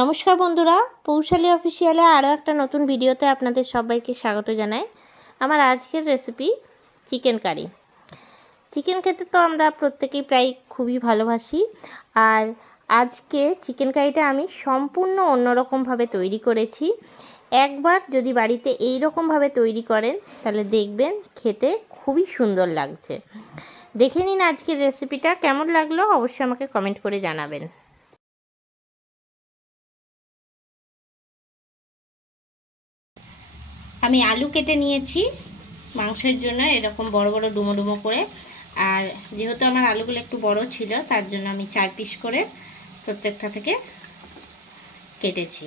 নমস্কার বন্ধুরা, পৌশালী অফিসিয়ালে আরও একটা নতুন ভিডিওতে আপনাদের সবাইকে স্বাগত জানাই। আমার আজকের রেসিপি চিকেন কারি। চিকেন খেতে তো আমরা প্রত্যেকেই প্রায় খুবই ভালোবাসি, আর আজকে চিকেন কারিটা আমি সম্পূর্ণ অন্যরকমভাবে তৈরি করেছি। একবার যদি বাড়িতে এই রকমভাবে তৈরি করেন তাহলে দেখবেন খেতে খুবই সুন্দর লাগছে। দেখে নিন আজকের রেসিপিটা কেমন লাগলো, অবশ্যই আমাকে কমেন্ট করে জানাবেন। আমি আলু কেটে নিয়েছি মাংসের জন্য, এরকম বড় বড় ডুমো ডুমো করে। আর যেহেতু আমার আলুগুলো একটু বড় ছিল তার জন্য আমি 4 পিস করে প্রত্যেকটা থেকে কেটেছি।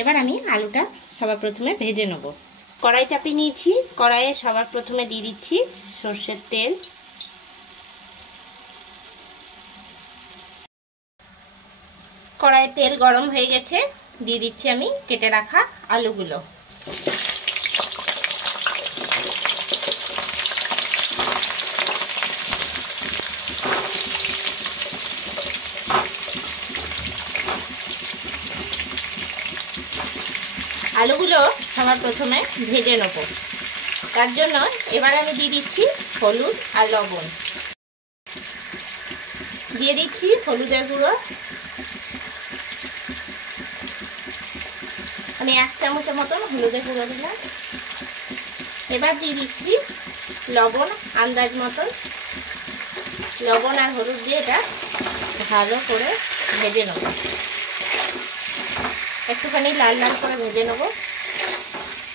এবার আমি আলুটা সবার প্রথমে ভেজে নেব। কড়াই চাপিয়ে নিয়েছি, কড়াইয়ে সবার প্রথমে দিয়ে দিচ্ছি সরষের তেল। কড়াইয়ে তেল গরম হয়ে গেছে, দিয়ে দিচ্ছি আমি কেটে রাখা আলুগুলো। আলুগুলো সবার প্রথমে ভেজে নেব, তার জন্য এবার আমি দিয়ে দিচ্ছি হলুদ আর লবণ। দিয়ে দিচ্ছি হলুদের গুঁড়ো, আমি 1 চামচের মতন হলুদের গুঁড়ো দিলাম। এবার দিয়ে দিচ্ছি লবণ আন্দাজ মতন। লবণ আর হলুদ দিয়ে এটা ভালো করে ভেজে নেব, একটুখানি লাল লাল করে ভেজে নেব।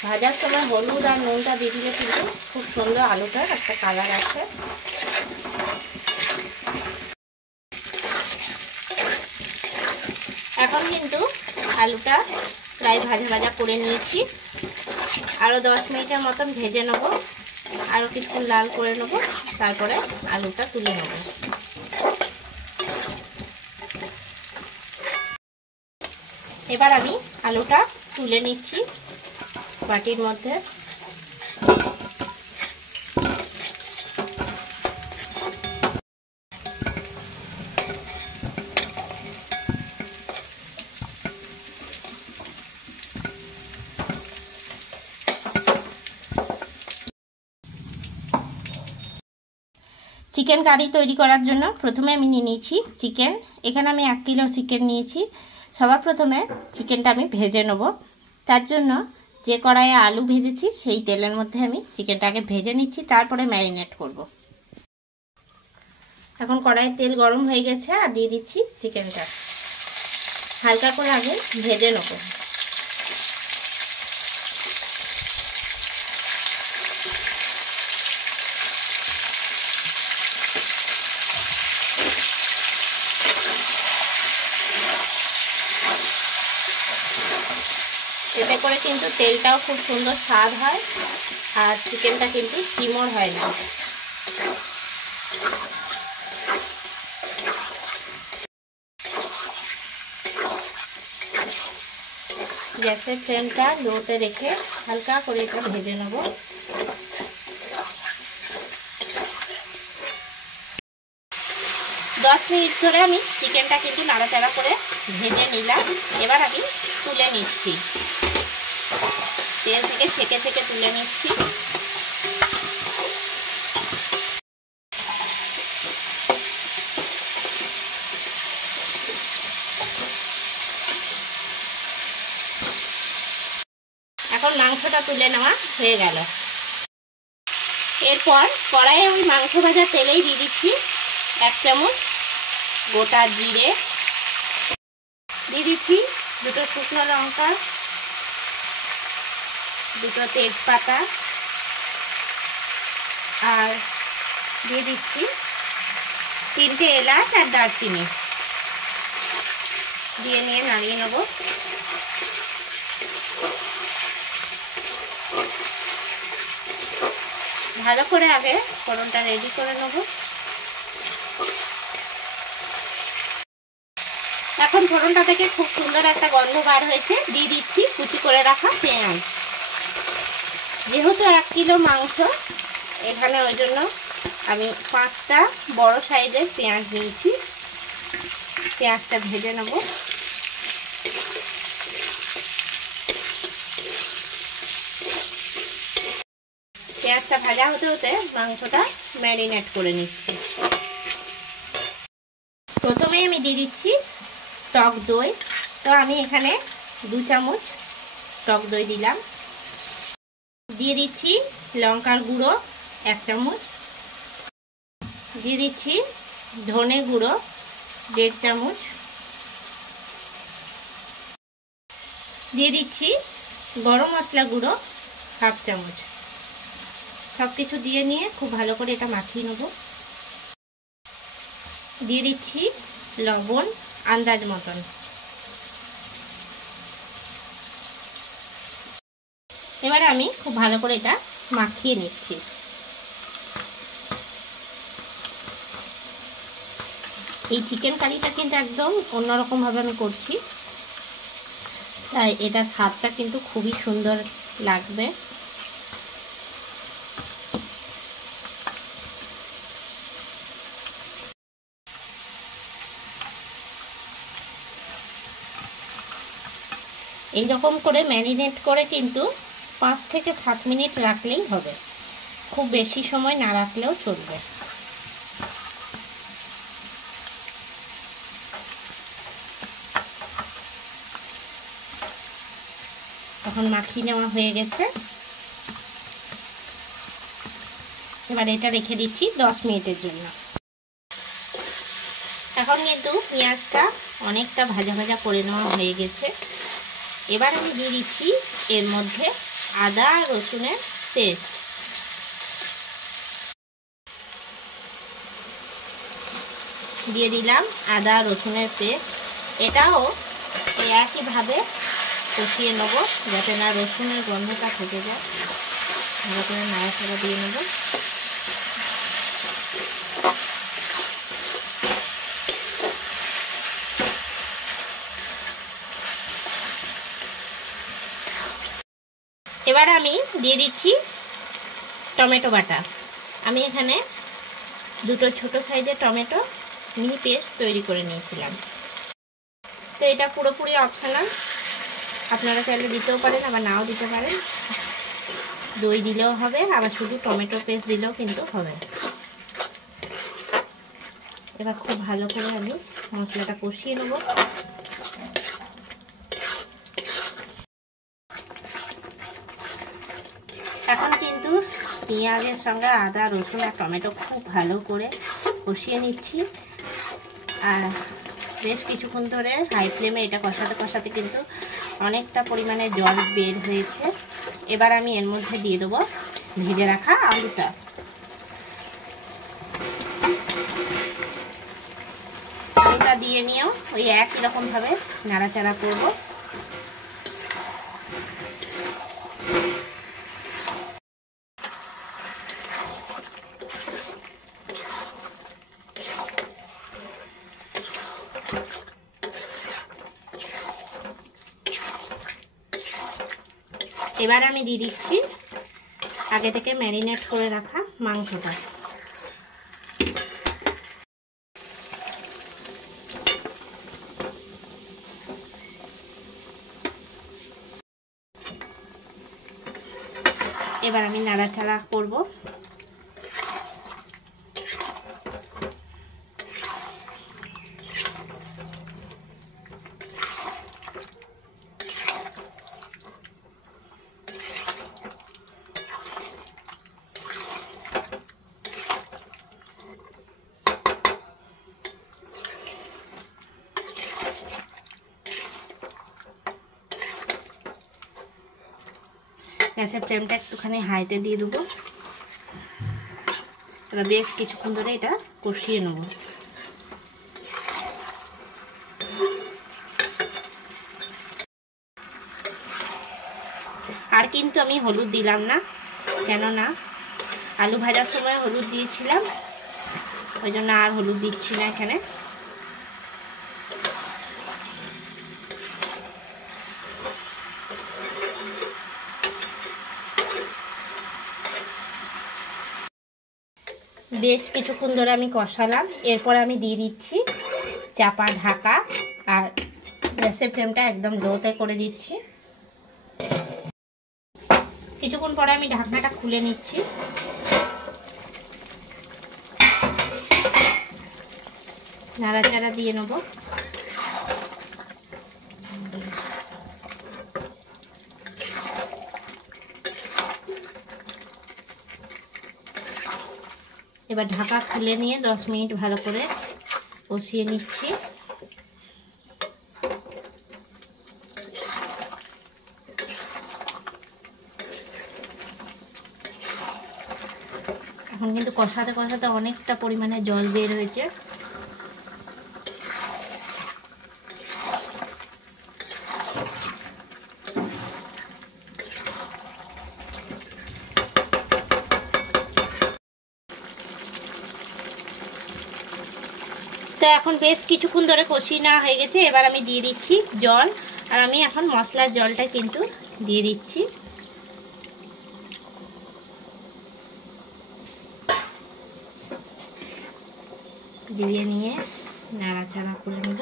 ভাজার সময় হলুদ আর নুনটা দিয়ে দিলে কিন্তু খুব সুন্দর আলুটার একটা কালার আছে। এখন কিন্তু আলুটা প্রায় ভাজা ভাজা করে নিয়েছি, আরও 10 মিনিটের মতন ভেজে নেব, আরও কিছু লাল করে নেব, তারপরে আলুটা তুলে নেব। এবার আমি আলুটা তুলে নিচ্ছি বাটির মধ্যে। চিকেন কারি তৈরি করার জন্য প্রথমে আমি নিয়ে নিয়েছি চিকেন। এখানে আমি 1 কিলো চিকেন নিয়েছি। সবার প্রথমে চিকেনটা আমি ভেজে নেব, তার জন্য যে কড়াইয়ে আলু ভেজেছি সেই তেলের মধ্যে আমি চিকেনটাকে ভেজে নিচ্ছি, তারপরে ম্যারিনেট করব। এখন কড়াইয়ে তেল গরম হয়ে গেছে, আর দিয়ে দিচ্ছি চিকেনটা। হালকা করে আগে ভেজে নেব। এতে করে কিন্তু তেলটাও খুব সুন্দর স্বাদ হয়, আর চিকেনটা কিন্তু চিমড় হয় না। গ্যাসের ফ্লেমটা লোতে রেখে হালকা করে এটা ভেজে নেব। দশ মিনিট ধরে আমি চিকেনটা কিন্তু নাড়াচাড়া করে ভেজে নিলাম। এবার আমি তুলে নিচ্ছি, তেল থেকে ছেঁকে ছেঁকে তুলে নিচ্ছি। এখন মাংসটা তুলে নেওয়া হয়ে গেল। এরপর কড়াইয়ে ওই মাংস ভাজা তেলেই দিয়ে দিচ্ছি 1 চামচ গোটা জিরে, দিয়ে দিচ্ছি 2টো শুকনো লঙ্কা, 2টো তেজপাতা, আর দিয়ে দিচ্ছি 3টে এলাচ আর দারচিনি। দিয়ে নিয়ে নাড়িয়ে নেব। ভালো করে আগে ফোড়নটা রেডি করে নেব। এখন ফোড়নটা থেকে খুব সুন্দর একটা গন্ধ বার হয়েছে, দিয়ে দিচ্ছি কুচি করে রাখা পেঁয়াজ। যেহেতু 1 কিলো মাংস, এখানে ওই জন্য আমি 5টা বড় সাইজের পেঁয়াজ নিয়েছি। পেঁয়াজটা ভেজে নেব। পেঁয়াজটা ভাজা হতে হতে মাংসটা ম্যারিনেট করে নিচ্ছি। প্রথমে আমি দিয়ে দিচ্ছি টক দই। তো আমি এখানে 2 চামচ টক দই দিলাম। দিয়ে দিচ্ছি লঙ্কার গুঁড়ো 1 চামচ। দিয়ে দিচ্ছি ধনে গুঁড়ো 1.5 চামচ। দিয়ে দিচ্ছি গরম মশলা গুঁড়ো 1/2 চামচ। সব কিছু দিয়ে নিয়ে খুব ভালো করে এটা মাখিয়ে নেব। দিয়ে দিচ্ছি লবণ আন্দাজ মতন। এবারে আমি খুব ভালো করে এটা মাখিয়ে নিচ্ছি। এই চিকেন কারিটা কিন্তু একদম অন্যরকম ভাবে আমি করছি, তাই এটা স্বাদটা কিন্তু খুবই সুন্দর লাগবে। এই রকম করে ম্যারিনেট করে কিন্তু 5 থেকে 7 মিনিট রাখলেই হবে, খুব বেশি সময় না রাখলেও চলবে। এখন মাখিয়ে নেওয়া হয়ে গেছে। এবার এটা রেখে দিচ্ছি 10 মিনিটের জন্য। এখন কিন্তু পেঁয়াজটা অনেকটা ভাজা ভাজা করে নেওয়া হয়ে গেছে। এবার আমি দিয়ে দিচ্ছি এর মধ্যে আদা রসুনের পেস্ট। দিয়ে দিলাম আদা রসুনের পেস্ট। এটাও একইভাবে কষিয়ে নেব যাতে না রসুনের গন্ধটা থেকে যায়। ভালো করে নাড়াচাড়া দিয়ে নেব। এবার আমি দিয়ে দিচ্ছি টমেটো বাটা। আমি এখানে 2 ছোট সাইজের টমেটো নিয়ে পেস্ট তৈরি করে নিয়েছিলাম। তো এটা পুরোপুরি অপশনাল, আপনারা চাইলে দিতেও পারেন আবার নাও দিতে পারেন। দই দিলেও হবে, আবার শুধু টমেটো পেস্ট দিলেও কিন্তু হবে। এবার খুব ভালো করে আমি মশলাটা কষিয়ে নেব। এখন কিন্তু পেঁয়াজের সঙ্গে আদা রসুন আর টমেটো খুব ভালো করে কষিয়ে নিচ্ছি। আর বেশ কিছুক্ষণ ধরে হাই ফ্লেমে এটা কষাতে কষাতে কিন্তু অনেকটা পরিমাণে জল বের হয়েছে। এবার আমি এর মধ্যে দিয়ে দেবো ভেজে রাখা আলুটা। আলুটা দিয়ে নিয়েও ওই একই রকমভাবে নাড়াচাড়া করব। এবার আমি দিয়ে দিচ্ছি আগে থেকে ম্যারিনেট করে রাখা মাংসটা। এবার আমি নাড়াচাড়া করব। গ্যাসের ফ্লেমটা একটুখানি হাইতে দিয়ে দেবো। এবার বেশ কিছুক্ষণ ধরে এটা কষিয়ে নেব। আর কিন্তু আমি হলুদ দিলাম না, কেননা আলু ভাজার সময় হলুদ দিয়েছিলাম, ওই জন্য আর হলুদ দিচ্ছি না এখানে। বেশ কিছুক্ষণ ধরে আমি কষালাম। এরপর আমি দিয়ে দিচ্ছি চাপা ঢাকা, আর গ্যাসের ফ্লেমটা একদম লোতে করে দিচ্ছি। কিছুক্ষণ পরে আমি ঢাকনাটা খুলে নিচ্ছি। নাড়াচাড়া দিয়ে নেব। এবার ঢাকা খুলে নিয়ে 10 মিনিট ভালো করে কষিয়ে নিচ্ছি। এখন কিন্তু কষাতে কষাতে অনেকটা পরিমাণে জল বের হয়েছে। তো এখন বেশ কিছুক্ষণ ধরে কষিয়ে নেওয়া হয়ে গেছে। এবার আমি দিয়ে দিচ্ছি জল, আর আমি এখন মশলার জলটা কিন্তু দিয়ে দিচ্ছি। দিয়ে নিয়ে নাড়াচাড়া করে নেব,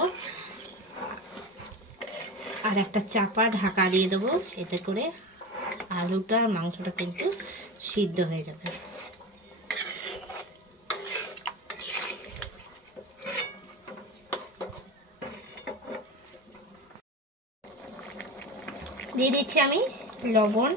আর একটা চাপা ঢাকা দিয়ে দেবো, এতে করে আলুটা আর মাংসটা কিন্তু সিদ্ধ হয়ে যাবে। দিয়ে দিচ্ছি আমি লবণ,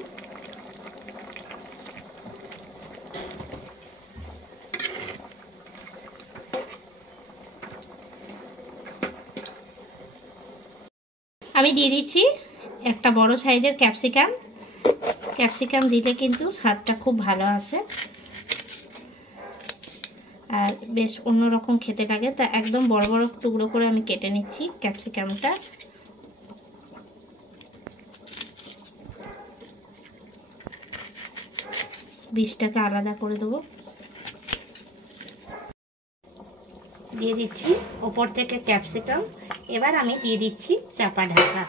আমি দিয়ে দিচ্ছি একটা বড় সাইজের ক্যাপসিকাম। ক্যাপসিকাম দিলে কিন্তু স্বাদটা খুব ভালো আসে আর বেশ অন্যরকম খেতে লাগে। তা একদম বড় বড় টুকরো করে আমি কেটে নিচ্ছি ক্যাপসিকামটা। বীজটাকে আলাদা করে দেবো। দিয়ে দিচ্ছি ওপর থেকে ক্যাপসিকাম। এবার আমি দিয়ে দিচ্ছি চাপা ঢাকা।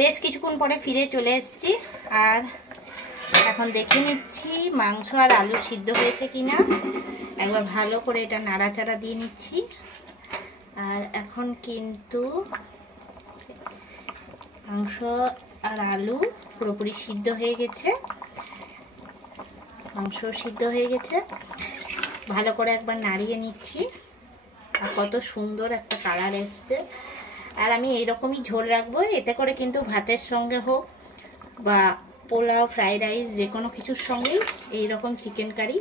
বেশ কিছুক্ষণ পরে ফিরে চলে এসেছি, আর এখন দেখে নিচ্ছি মাংস আর আলু সিদ্ধ হয়েছে কিনা। একবার ভালো করে এটা নাড়াচাড়া দিয়ে নিচ্ছি। আর এখন কিন্তু মাংস আর আলু পুরোপুরি সিদ্ধ হয়ে গেছে, মাংস সিদ্ধ হয়ে গেছে। ভালো করে একবার নাড়িয়ে নিচ্ছি, আর কত সুন্দর একটা কালার এসছে। আর আমি এইরকমই ঝোল রাখবো, এতে করে কিন্তু ভাতের সঙ্গে হোক বা পোলাও, ফ্রাইড রাইস, যে কোনো কিছুর সঙ্গেই এইরকম চিকেন কারি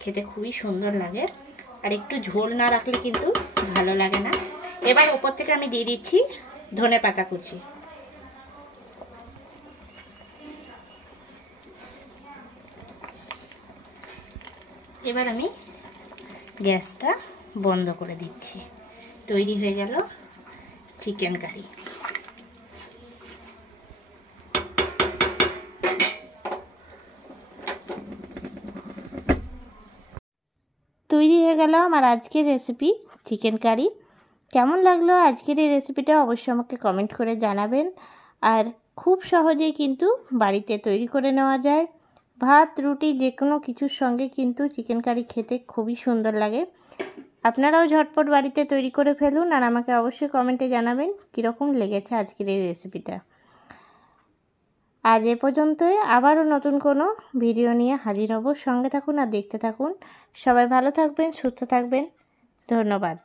খেতে খুবই সুন্দর লাগে। আর একটু ঝোল না রাখলে কিন্তু ভালো লাগে না। এবার ওপর থেকে আমি দিয়ে দিচ্ছি ধনেপাতা কুচি। এবার আমি গ্যাসটা বন্ধ করে দিচ্ছি। তৈরি হয়ে গেল চিকেন কারি। তৈরি হয়ে গেল আমার আজকের রেসিপি চিকেন কারি। কেমন লাগলো আজকের এই রেসিপিটা অবশ্যই আমাকে কমেন্ট করে জানাবেন। আর খুব সহজেই কিন্তু বাড়িতে তৈরি করে নেওয়া যায়। ভাত, রুটি যে কোনো কিছুর সঙ্গে কিন্তু চিকেন কারি খেতে খুবই সুন্দর লাগে। আপনারাও ঝটপট বাড়িতে তৈরি করে ফেলুন, আর আমাকে অবশ্যই কমেন্টে জানাবেন কীরকম লেগেছে আজকের এই রেসিপিটা। আজ এ পর্যন্তই, আবারও নতুন কোনো ভিডিও নিয়ে হাজির হব। সঙ্গে থাকুন আর দেখতে থাকুন। সবাই ভালো থাকবেন, সুস্থ থাকবেন। ধন্যবাদ।